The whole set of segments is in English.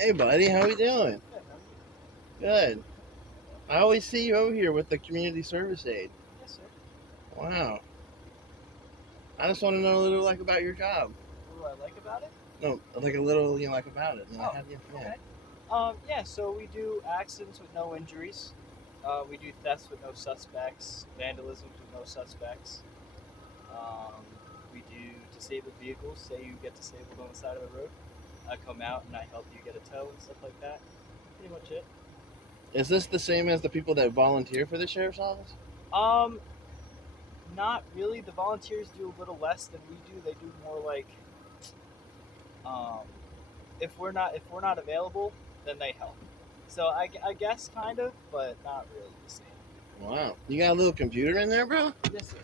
Hey, buddy, how we doing? Good. I always see you over here with the community service aid. Yes, sir. Wow. I just want to know a little like about your job. What do I like about it? No, like a little, like about it. Oh, How do you, okay. Yeah, so we do accidents with no injuries. We do thefts with no suspects, vandalism with no suspects. Um, we do disabled vehicles. Say you get disabled on the side of the road, I come out and I help you get a tow and stuff like that. Pretty much it. Is this the same as the people that volunteer for the sheriff's office? Um, Not really. The volunteers do a little less than we do. They do more like, um, if we're not available, then they help. So I guess kind of, but not really the same. Wow. You got a little computer in there, bro? Yes, sir.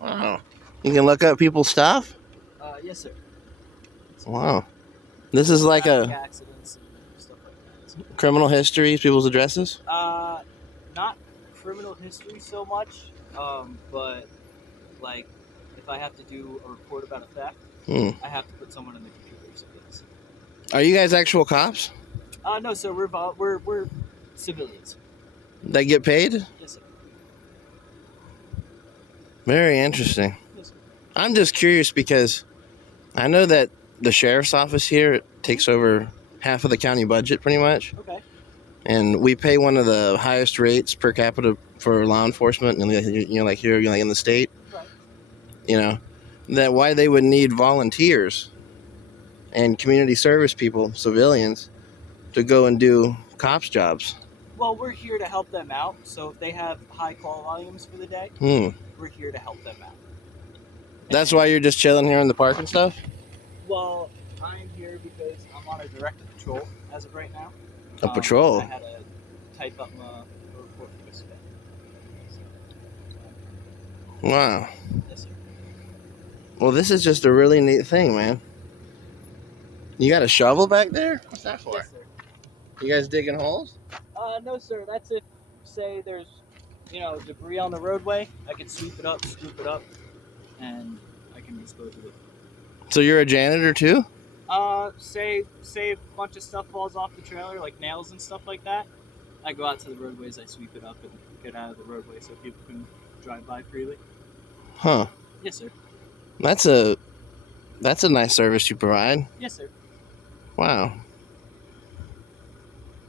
Wow. You can look up people's stuff? Yes, sir. Wow. This is like Traffic a accidents and stuff like that. criminal history, people's addresses? Not criminal history so much, but like if I have to do a report about a theft, I have to put someone in the computer. So yes. Are you guys actual cops? No, sir. We're civilians. That get paid? Yes, sir. Very interesting. Yes, sir. I'm just curious because I know that the sheriff's office here takes over half of the county budget pretty much. Okay. And we pay one of the highest rates per capita for law enforcement, and like here, like in the state. Right. You know, that why they would need volunteers and community service people, civilians, to go and do cops jobs. Well, we're here to help them out. So if they have high call volumes for the day, we're here to help them out. That's why you're just chilling here in the park and stuff? Well, I'm here because I'm on a directed patrol as of right now. A patrol? I had to type up my report for this day. Wow. Yes, sir. Well, this is just a really neat thing, man. You got a shovel back there? What's that for? Yes, sir. You guys digging holes? No, sir. That's if, say, there's, debris on the roadway. I can sweep it up, scoop it up, and I can dispose of it. So you're a janitor too? Say a bunch of stuff falls off the trailer, like nails and stuff like that. I go out to the roadways, I sweep it up and get out of the roadway so people can drive by freely. Huh. Yes, sir. That's a nice service you provide. Yes, sir. Wow.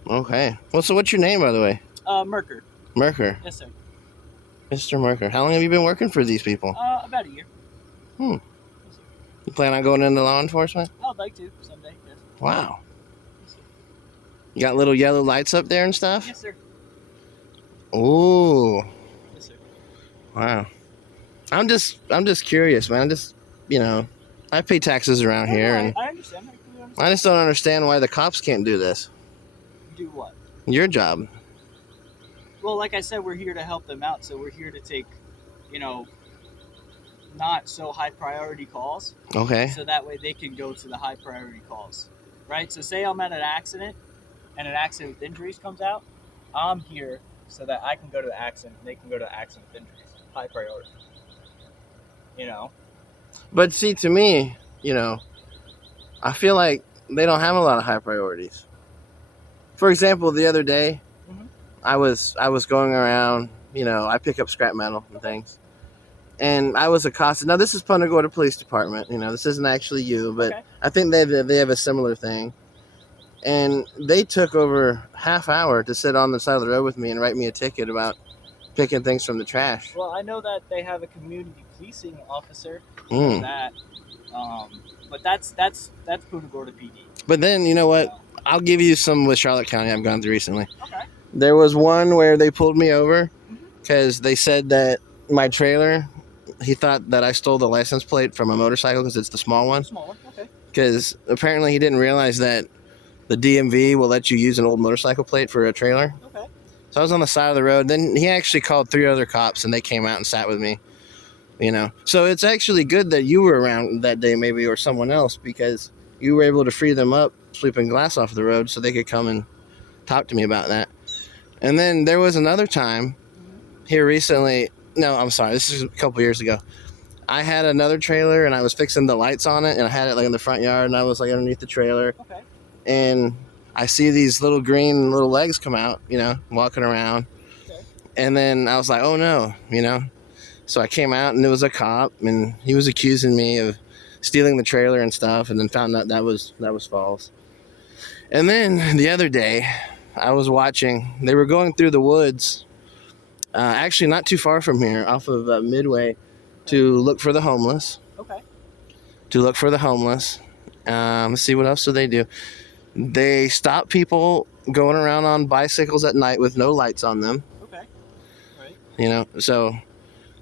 Okay. Well, so what's your name, by the way? Merker. Merker. Yes, sir. Mr. Merker. How long have you been working for these people? About a year. You plan on going into law enforcement? I would like to someday. Yes. Wow. Yes, sir. You got little yellow lights up there and stuff? Yes, sir. Ooh. Yes, sir. Wow. I'm just curious, man. I pay taxes around here, and I understand. I understand. I just don't understand why the cops can't do this. Do what? Your job. Well, like I said, we're here to help them out, so we're here to take, not so high priority calls. Okay. So that way they can go to the high priority calls, right? So say I'm at an accident and an accident with injuries comes out, I'm here so that I can go to the accident and they can go to the accident with injuries. High priority. But see, to me, I feel like they don't have a lot of high priorities. For example, the other day, I was going around, I pick up scrap metal and things. And I was accosted. Now, this is Punta Gorda Police Department. This isn't actually you, but Okay. I think they have a similar thing. And they took over half hour to sit on the side of the road with me and write me a ticket about picking things from the trash. Well, I know that they have a community policing officer Mm. for that, but that's Punta Gorda PD. But then, you know what? I'll give you some with Charlotte County I've gone through recently. Okay. There was one where they pulled me over because they said that my trailer, he thought that I stole the license plate from a motorcycle because it's the small one. Small one. Okay. Because apparently he didn't realize that the DMV will let you use an old motorcycle plate for a trailer. Okay. So I was on the side of the road. Then he actually called 3 other cops, and they came out and sat with me. So it's actually good that you were around that day, maybe, or someone else, because you were able to free them up, sweeping glass off the road, so they could come and talk to me about that. And then there was another time here recently. No, I'm sorry. This is a couple years ago. I had another trailer, and I was fixing the lights on it, and I had it like in the front yard, and I was like underneath the trailer. Okay. And I see these little green little legs come out, walking around. Okay. And then I was like, oh no, So I came out and it was a cop and he was accusing me of stealing the trailer and stuff, and then found out that was false. And then the other day I was watching, they were going through the woods, actually not too far from here, off of Midway, to look for the homeless. Okay. Let's see, what else do they do? They stop people going around on bicycles at night with no lights on them. Okay. Right. So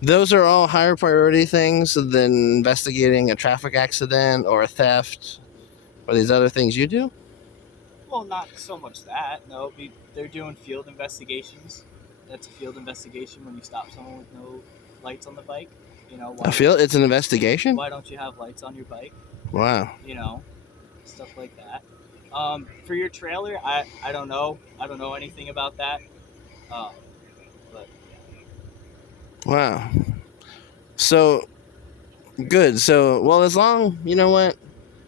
those are all higher priority things than investigating a traffic accident or a theft or these other things you do. Well, not so much that. No, they're doing field investigations. That's a field investigation when you stop someone with no lights on the bike. I feel it's an investigation. Why don't you have lights on your bike? Wow. Stuff like that. For your trailer, I don't know. I don't know anything about that. But Wow. So good. So, well, as long, what,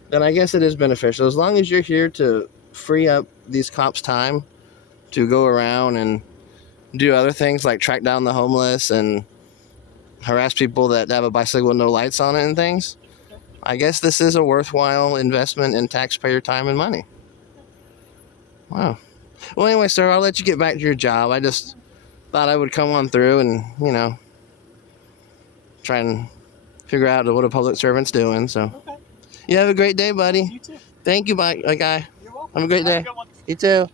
then I guess it is beneficial. As long as you're here to free up these cops' time to go around and do other things like track down the homeless and harass people that have a bicycle with no lights on it and things, I guess this is a worthwhile investment in taxpayer time and money. Wow. Well, anyway, sir, I'll let you get back to your job. I just thought I would come on through and, try and figure out what a public servant's doing. So, okay. You have a great day, buddy. You too. Thank you, bye, guy. You're welcome. Have a great day. Have a good one. You too.